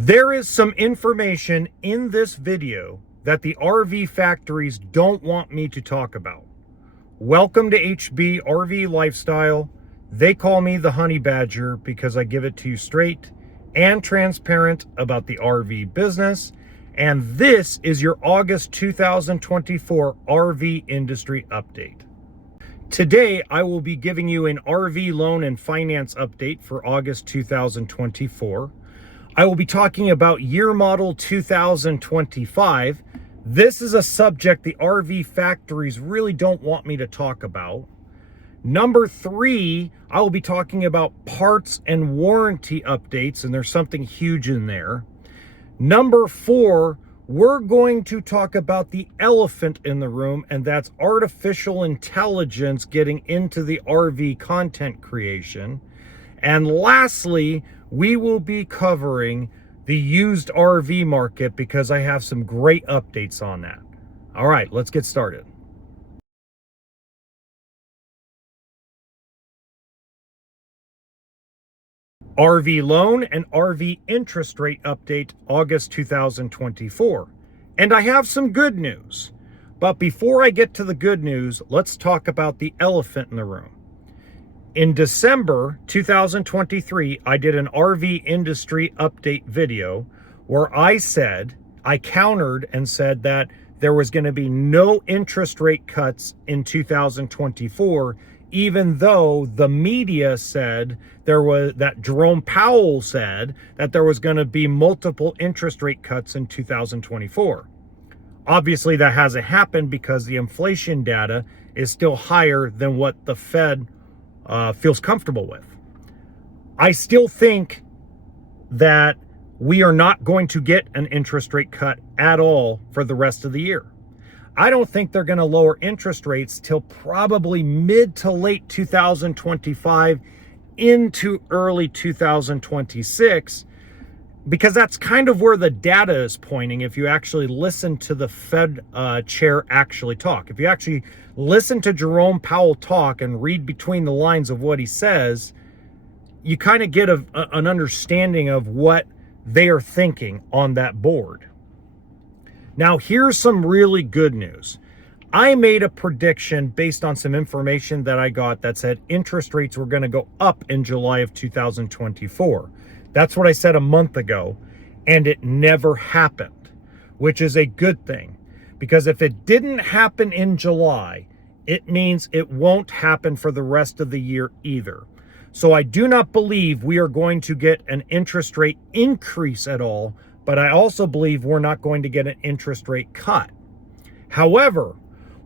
There is some information in this video that the RV factories don't want me to talk about. Welcome to HBRV Lifestyle. They call me the Honey Badger because I give it to you straight and transparent about the RV business. And this is your August 2024 RV industry update. Today, I will be giving you an RV loan and finance update for August 2024. I will be talking about year model 2025. This is a subject the RV factories really don't want me to talk about. Number 3, I will be talking about parts and warranty updates, and there's something huge in there. Number 4, we're going to talk about the elephant in the room, and that's artificial intelligence getting into the RV content creation. And lastly, we will be covering the used RV market because I have some great updates on that. All right, let's get started. RV loan and RV interest rate update, August 2024. And I have some good news. But before I get to the good news, let's talk about the elephant in the room. In December 2023, I did an RV industry update video where I countered and said that there was going to be no interest rate cuts in 2024, even though the media said that Jerome Powell said that there was going to be multiple interest rate cuts in 2024. Obviously, that hasn't happened because the inflation data is still higher than what the Fed feels comfortable with. I still think that we are not going to get an interest rate cut at all for the rest of the year. I don't think they're going to lower interest rates till probably mid to late 2025 into early 2026, because that's kind of where the data is pointing if you actually listen to the Fed chair actually talk. If you actually listen to Jerome Powell talk and read between the lines of what he says, you kind of get an understanding of what they are thinking on that board. Now, here's some really good news. I made a prediction based on some information that I got that said interest rates were going to go up in July of 2024. That's what I said a month ago, and it never happened, which is a good thing, because if it didn't happen in July, it means it won't happen for the rest of the year either. So I do not believe we are going to get an interest rate increase at all, but I also believe we're not going to get an interest rate cut. However,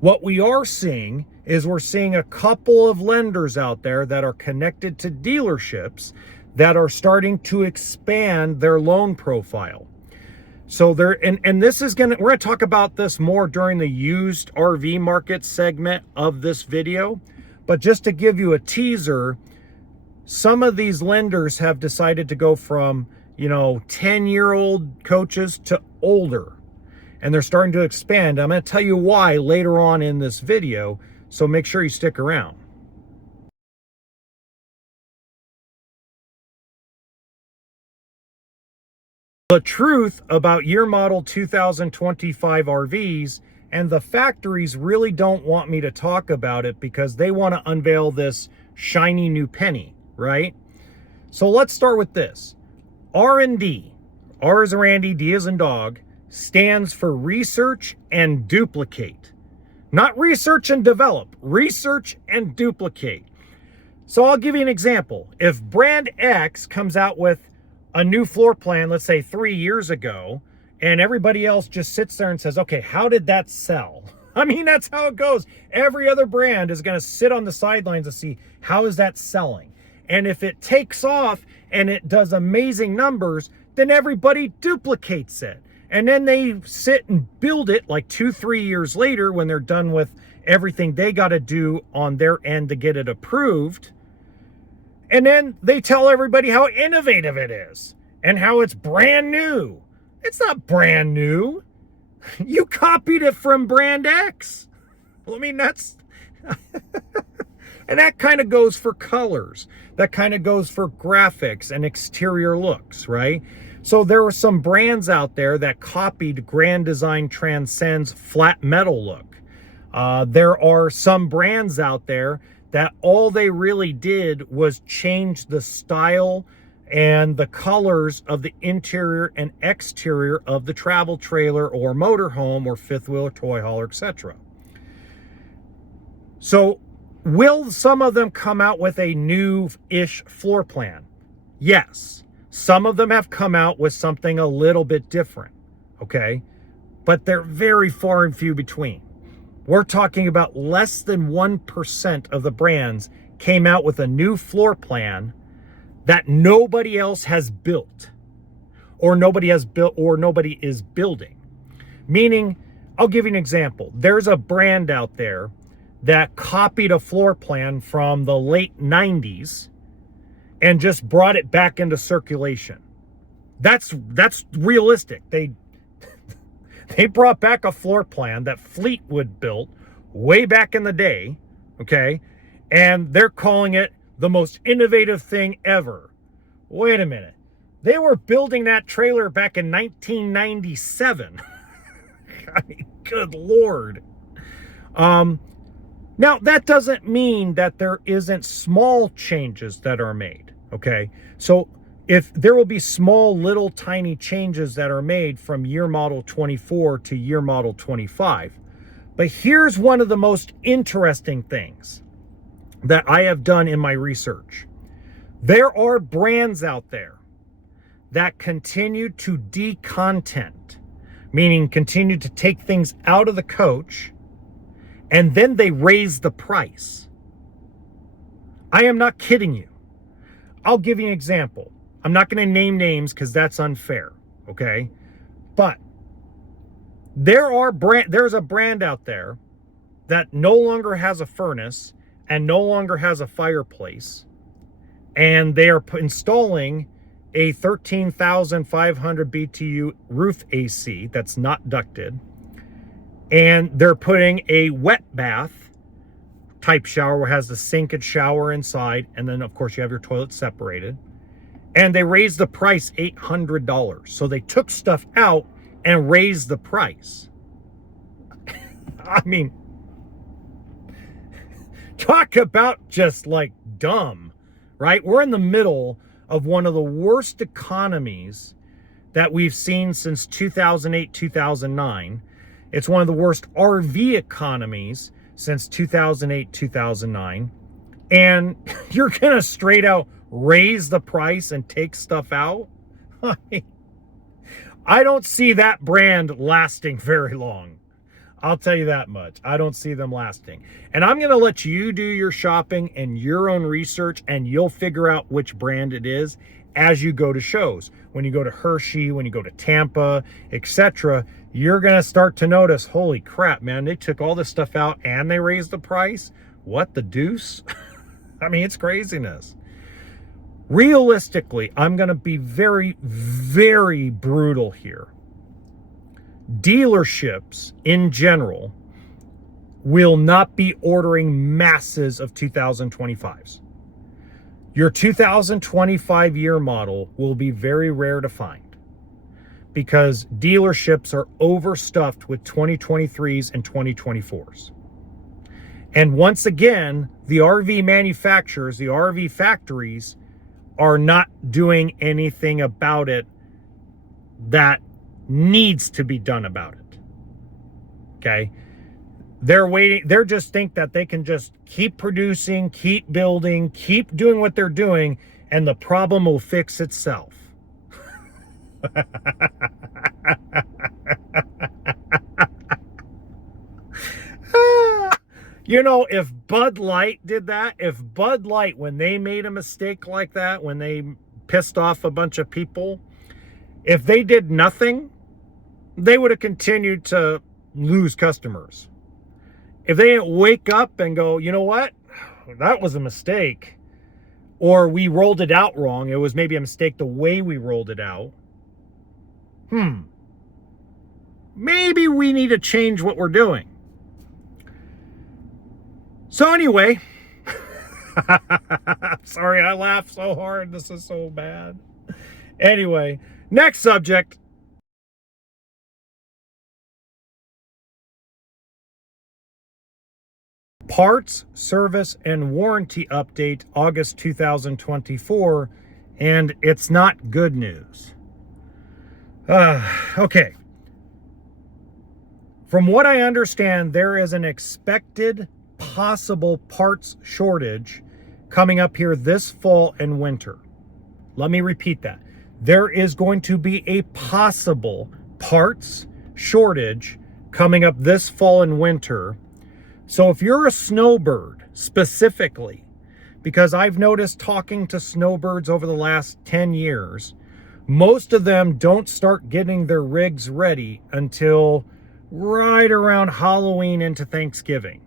what we are seeing is we're seeing a couple of lenders out there that are connected to dealerships that are starting to expand their loan profile. So this is we're gonna talk about this more during the used RV market segment of this video. But just to give you a teaser, some of these lenders have decided to go from 10-year-old coaches to older, and they're starting to expand. I'm going to tell you why later on in this video, so make sure you stick around. The truth about year model 2025 RVs, and the factories really don't want me to talk about it because they want to unveil this shiny new penny, right? So let's start with this. R&D, R as in Randy, D as in dog, stands for research and duplicate. Not research and develop, research and duplicate. So I'll give you an example. If brand X comes out with a new floor plan, let's say 3 years ago, and everybody else just sits there and says, okay, how did that sell? I mean, that's how it goes. Every other brand is going to sit on the sidelines and see, how is that selling? And if it takes off and it does amazing numbers, then everybody duplicates it. And then they sit and build it like 2-3 years later when they're done with everything they got to do on their end to get it approved. And then they tell everybody how innovative it is and how it's brand new. It's not brand new. You copied it from brand X. I mean, that's... And that kind of goes for colors. That kind of goes for graphics and exterior looks, right? So there were some brands out there that copied Grand Design Transcend's flat metal look. There are some brands out there that all they really did was change the style and the colors of the interior and exterior of the travel trailer or motorhome or fifth wheel or toy hauler, etc. So will some of them come out with a new-ish floor plan? Yes. Some of them have come out with something a little bit different, okay? But they're very far and few between. We're talking about less than 1% of the brands came out with a new floor plan that nobody else has built, or nobody is building. Meaning, I'll give you an example. There's a brand out there that copied a floor plan from the late 90s and just brought it back into circulation. That's realistic. They brought back a floor plan that Fleetwood built way back in the day, okay? And they're calling it the most innovative thing ever. Wait a minute. They were building that trailer back in 1997. I mean, good Lord. Now, that doesn't mean that there isn't small changes that are made, okay? So if there will be small, little, tiny changes that are made from year model 24 to year model 25. But here's one of the most interesting things that I have done in my research. There are brands out there that continue to decontent, meaning continue to take things out of the coach, and then they raise the price. I am not kidding you. I'll give you an example. I'm not going to name names because that's unfair, okay? But there's a brand out there that no longer has a furnace and no longer has a fireplace, and they are installing a 13,500 BTU roof AC that's not ducted, and they're putting a wet bath type shower where it has the sink and shower inside, and then of course you have your toilet separated, and they raised the price $800. So they took stuff out and raised the price. I mean, talk about just like dumb, right? We're in the middle of one of the worst economies that we've seen since 2008, 2009. It's one of the worst RV economies since 2008, 2009. And you're going to straight out raise the price and take stuff out? I don't see that brand lasting very long. I'll tell you that much. I don't see them lasting. And I'm going to let you do your shopping and your own research, and you'll figure out which brand it is as you go to shows. When you go to Hershey, when you go to Tampa, etc., you're going to start to notice, holy crap, man, they took all this stuff out and they raised the price? What the deuce? I mean, it's craziness. Realistically, I'm going to be very, very brutal here. Dealerships in general will not be ordering masses of 2025s. Your 2025 year model will be very rare to find because dealerships are overstuffed with 2023s and 2024s. And once again, the RV manufacturers, the RV factories, are not doing anything about it that needs to be done about it. Okay? They're waiting. They're just think that they can just keep producing, keep building, keep doing what they're doing, and the problem will fix itself. You know, if Bud Light did that, if Bud Light, when they made a mistake like that, when they pissed off a bunch of people, if they did nothing, they would have continued to lose customers. If they didn't wake up and go, you know what, that was a mistake, or we rolled it out wrong, it was maybe a mistake the way we rolled it out, maybe we need to change what we're doing. So anyway, sorry I laughed so hard, this is so bad. Anyway, Next subject. Parts, service, and warranty update, August 2024, and it's not good news. Okay. From what I understand, there is an expected possible parts shortage coming up here this fall and winter. Let me repeat that. There is going to be a possible parts shortage coming up this fall and winter. So if you're a snowbird specifically, because I've noticed talking to snowbirds over the last 10 years, most of them don't start getting their rigs ready until right around Halloween into Thanksgiving.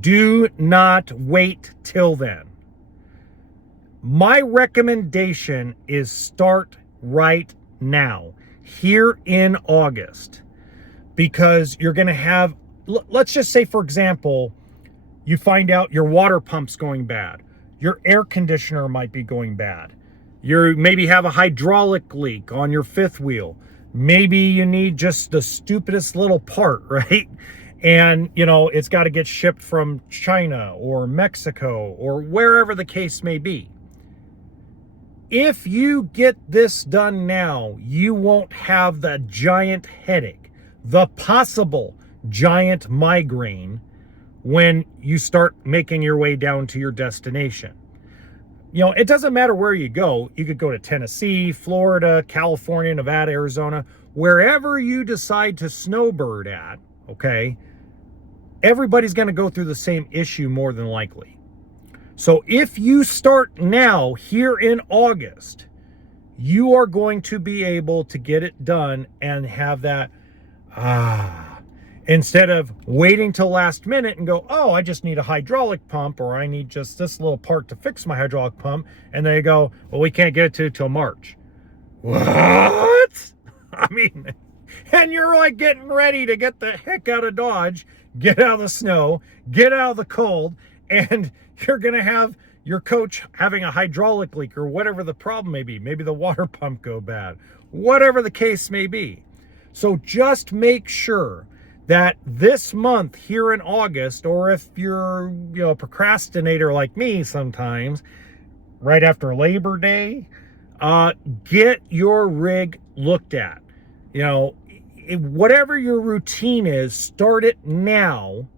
Do not wait till then. My recommendation is start right now, here in August, because you're going to have, let's just say, for example, you find out your water pump's going bad. Your air conditioner might be going bad. You maybe have a hydraulic leak on your fifth wheel. Maybe you need just the stupidest little part, right? And, you know, it's got to get shipped from China or Mexico or wherever the case may be. If you get this done now, you won't have the giant headache, the possible giant migraine when you start making your way down to your destination. You know, it doesn't matter where you go. You could go to Tennessee, Florida, California, Nevada, Arizona, wherever you decide to snowbird at, okay? Everybody's going to go through the same issue more than likely. So if you start now here in August, you are going to be able to get it done and have that, instead of waiting till last minute and go, oh, I just need a hydraulic pump, or I need just this little part to fix my hydraulic pump. And they go, well, we can't get it to till March. What? I mean, and you're like getting ready to get the heck out of Dodge, get out of the snow, get out of the cold, and you're going to have your coach having a hydraulic leak or whatever the problem may be. Maybe the water pump go bad, whatever the case may be. So just make sure that this month here in August, or if you're, you know, a procrastinator like me sometimes, right after Labor Day, get your rig looked at. You know, whatever your routine is, start it now,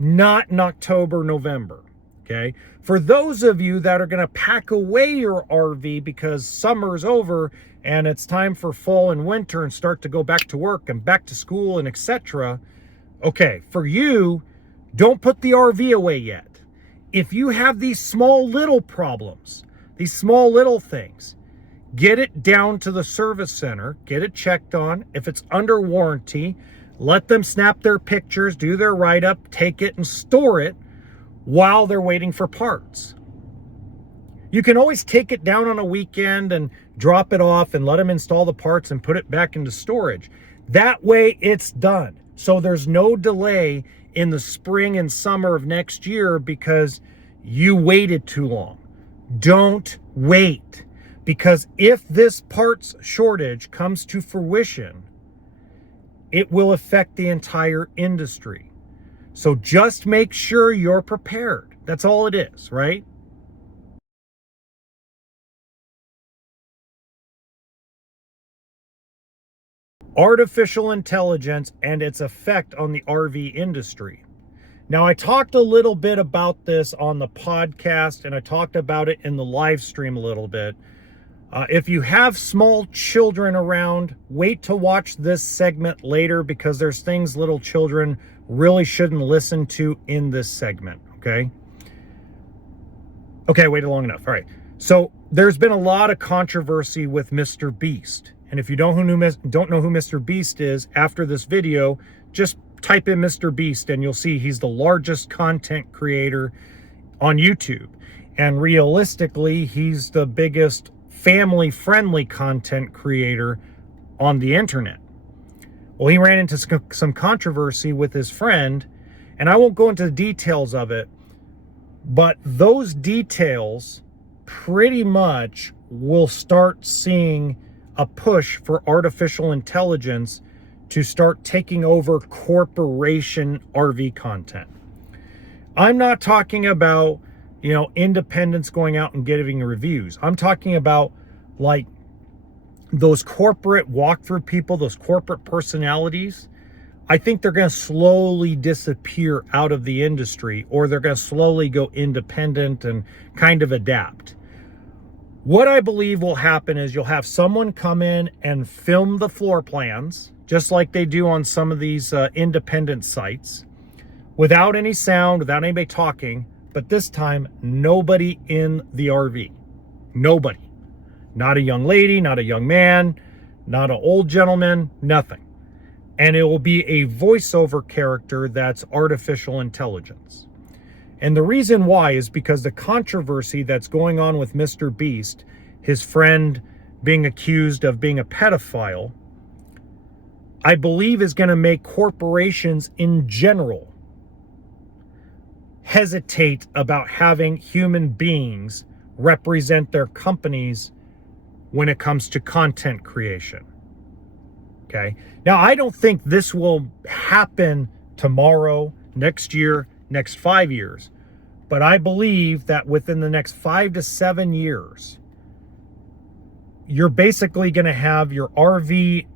not in October, November. Okay. For those of you that are going to pack away your RV because summer's over and it's time for fall and winter and start to go back to work and back to school and etc. Okay. For you, don't put the RV away yet. If you have these small little problems, these small little things, get it down to the service center, get it checked on. If it's under warranty, let them snap their pictures, do their write-up, take it and store it while they're waiting for parts. You can always take it down on a weekend and drop it off and let them install the parts and put it back into storage. That way it's done. So there's no delay in the spring and summer of next year because you waited too long. Don't wait, because if this parts shortage comes to fruition, it will affect the entire industry. So just make sure you're prepared. That's all it is, right? Artificial intelligence and its effect on the RV industry. Now, I talked a little bit about this on the podcast, and I talked about it in the live stream a little bit. If you have small children around, wait to watch this segment later, because there's things little children really shouldn't listen to in this segment, okay? Okay, waited long enough. All right. So there's been a lot of controversy with Mr. Beast. And if you don't know who Mr. Beast is, after this video, just type in Mr. Beast and you'll see he's the largest content creator on YouTube. And realistically, he's the biggest family-friendly content creator on the internet. Well, he ran into some controversy with his friend, and I won't go into the details of it, but those details pretty much will start seeing a push for artificial intelligence to start taking over corporation RV content. I'm not talking about, independents going out and giving reviews. I'm talking about like those corporate walkthrough people, those corporate personalities. I think they're going to slowly disappear out of the industry, or they're going to slowly go independent and kind of adapt. What I believe will happen is you'll have someone come in and film the floor plans, just like they do on some of these independent sites, without any sound, without anybody talking, but this time, nobody in the RV. Nobody. Not a young lady, not a young man, not an old gentleman, nothing. And it will be a voiceover character that's artificial intelligence. And the reason why is because the controversy that's going on with Mr. Beast, his friend being accused of being a pedophile, I believe is going to make corporations in general hesitate about having human beings represent their companies when it comes to content creation. Okay. Now, I don't think this will happen tomorrow, next year, next 5 years, but I believe that within the next 5 to 7 years, you're basically going to have your corporate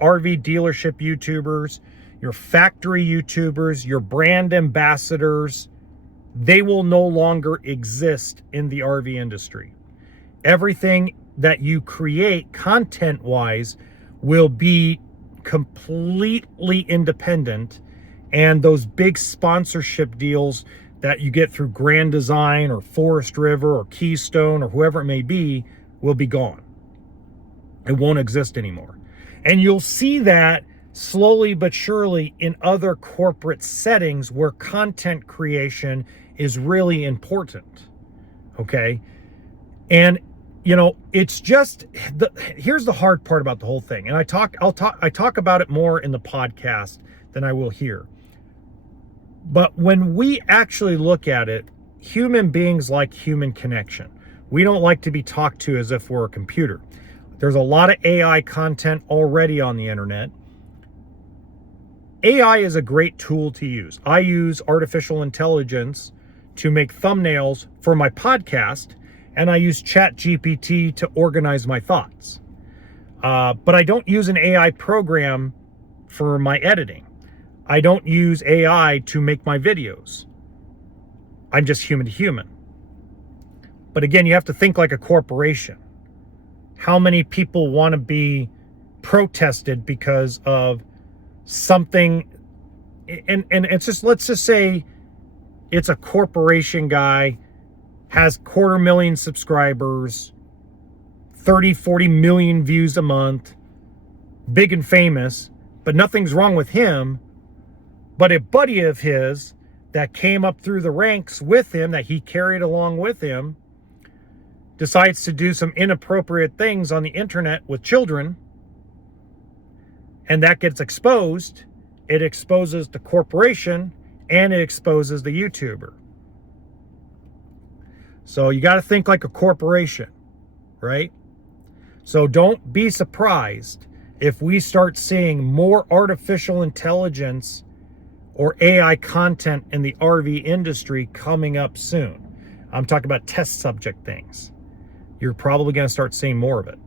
RV dealership YouTubers, your factory YouTubers, your brand ambassadors. They will no longer exist in the RV industry. Everything that you create content-wise will be completely independent, and those big sponsorship deals that you get through Grand Design or Forest River or Keystone or whoever it may be will be gone. It won't exist anymore. And you'll see that slowly but surely in other corporate settings where content creation is really important. Okay? And it's just here's the hard part about the whole thing. And I talk about it more in the podcast than I will here. But when we actually look at it, human beings like human connection. We don't like to be talked to as if we're a computer. There's a lot of AI content already on the internet. AI is a great tool to use. I use artificial intelligence to make thumbnails for my podcast, and I use ChatGPT to organize my thoughts. But I don't use an AI program for my editing. I don't use AI to make my videos. I'm just human to human. But again, you have to think like a corporation. How many people want to be protested because of something? And it's just, let's just say it's a corporation guy, has 250,000 subscribers, 30, 40 million views a month, big and famous, but nothing's wrong with him. But a buddy of his that came up through the ranks with him, that he carried along with him, decides to do some inappropriate things on the internet with children, and that gets exposed. It exposes the corporation and it exposes the YouTuber. So you got to think like a corporation, right? So don't be surprised if we start seeing more artificial intelligence or AI content in the RV industry coming up soon. I'm talking about test subject things. You're probably going to start seeing more of it.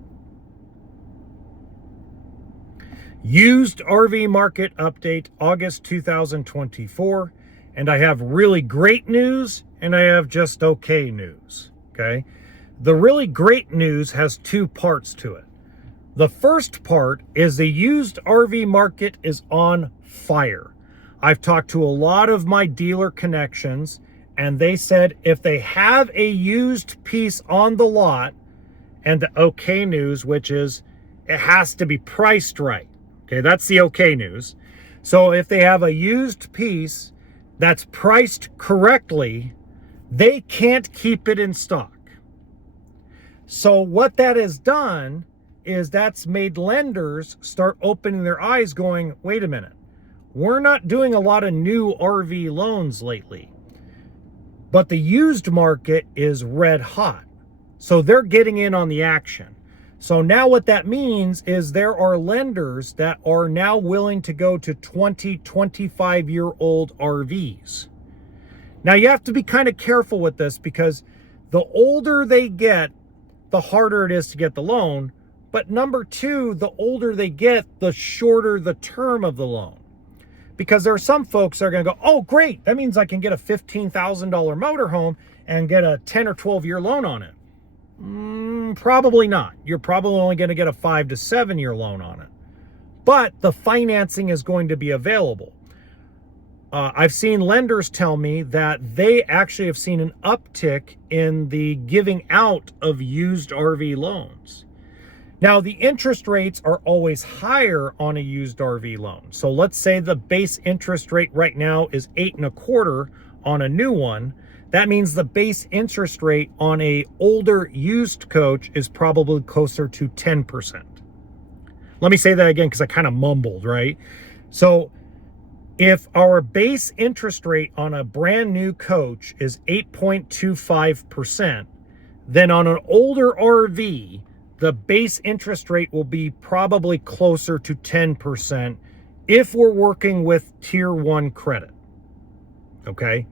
Used RV market update, August 2024. And I have really great news and I have just okay news. Okay. The really great news has two parts to it. The first part is the used RV market is on fire. I've talked to a lot of my dealer connections, and they said if they have a used piece on the lot, and the okay news, which is it has to be priced right. Okay, that's the okay news. So if they have a used piece that's priced correctly, they can't keep it in stock. So what that has done is that's made lenders start opening their eyes going, wait a minute, we're not doing a lot of new RV loans lately, but the used market is red hot. So they're getting in on the action. So now what that means is there are lenders that are now willing to go to 20, 25-year-old RVs. Now you have to be kind of careful with this because the older they get, the harder it is to get the loan. But number two, the older they get, the shorter the term of the loan. Because there are some folks that are going to go, oh, great, that means I can get a $15,000 motorhome and get a 10 or 12-year loan on it. Probably not. You're probably only going to get a 5 to 7 year loan on it. But the financing is going to be available. I've seen lenders tell me that they actually have seen an uptick in the giving out of used RV loans. Now, the interest rates are always higher on a used RV loan. So let's say the base interest rate right now is 8.25% on a new one. That means the base interest rate on a older used coach is probably closer to 10%. Let me say that again because I kind of mumbled, right? So if our base interest rate on a brand new coach is 8.25%, then on an older RV, the base interest rate will be probably closer to 10% if we're working with tier 1 credit. Okay?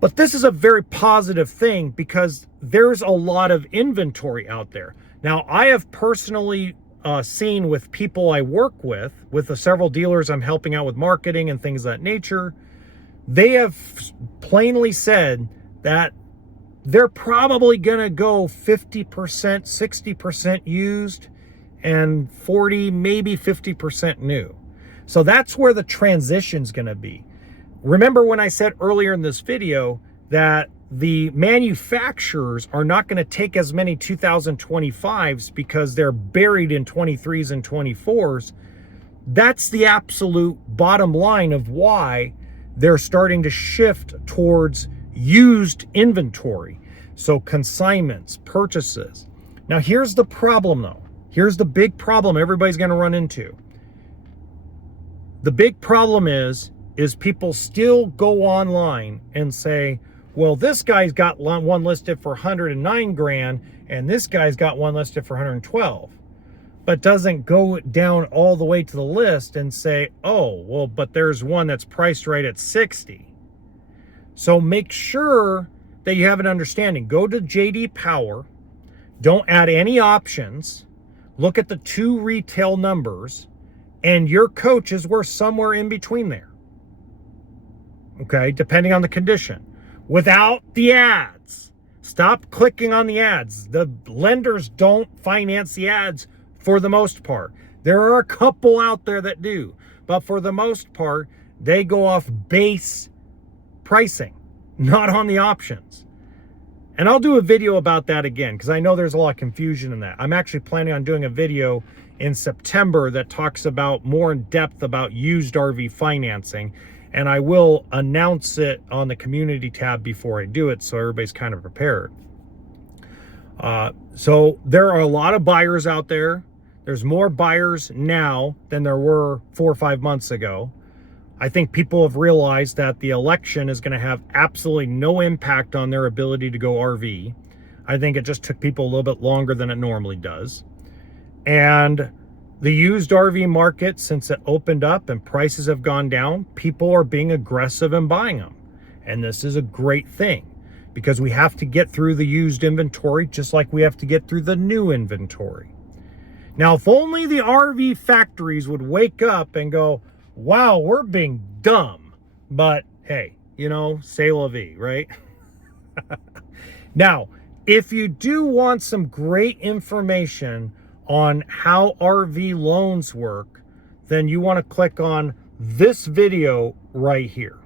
But this is a very positive thing because there's a lot of inventory out there. Now, I have personally seen with people I work with the several dealers I'm helping out with marketing and things of that nature, they have plainly said that they're probably going to go 50%, 60% used and 40, maybe 50% new. So that's where the transition's going to be. Remember when I said earlier in this video that the manufacturers are not going to take as many 2025s because they're buried in 23s and 24s. That's the absolute bottom line of why they're starting to shift towards used inventory. So consignments, purchases. Now here's the problem though. Here's the big problem everybody's going to run into. The big problem is people still go online and say, well, this guy's got one listed for 109 grand and this guy's got one listed for 112, but doesn't go down all the way to the list and say, oh, well, but there's one that's priced right at 60. So make sure that you have an understanding. Go to JD Power. Don't add any options. Look at the two retail numbers and your coach is worth somewhere in between there. Okay, depending on the condition. Without the ads. Stop clicking on the ads. The lenders don't finance the ads for the most part. There are a couple out there that do, but for the most part, they go off base pricing, not on the options. And I'll do a video about that again because I know there's a lot of confusion in that. I'm actually planning on doing a video in September that talks about more in depth about used RV financing. And I will announce it on the community tab before I do it so everybody's kind of prepared. So there are a lot of buyers out there. There's more buyers now than there were 4 or 5 months ago. I think people have realized that the election is going to have absolutely no impact on their ability to go RV. I think it just took people a little bit longer than it normally does. And the used RV market, since it opened up and prices have gone down, people are being aggressive in buying them. And this is a great thing because we have to get through the used inventory just like we have to get through the new inventory. Now, if only the RV factories would wake up and go, wow, we're being dumb. But hey, you know, c'est la vie, right? Now, if you do want some great information on how RV loans work, then you want to click on this video right here.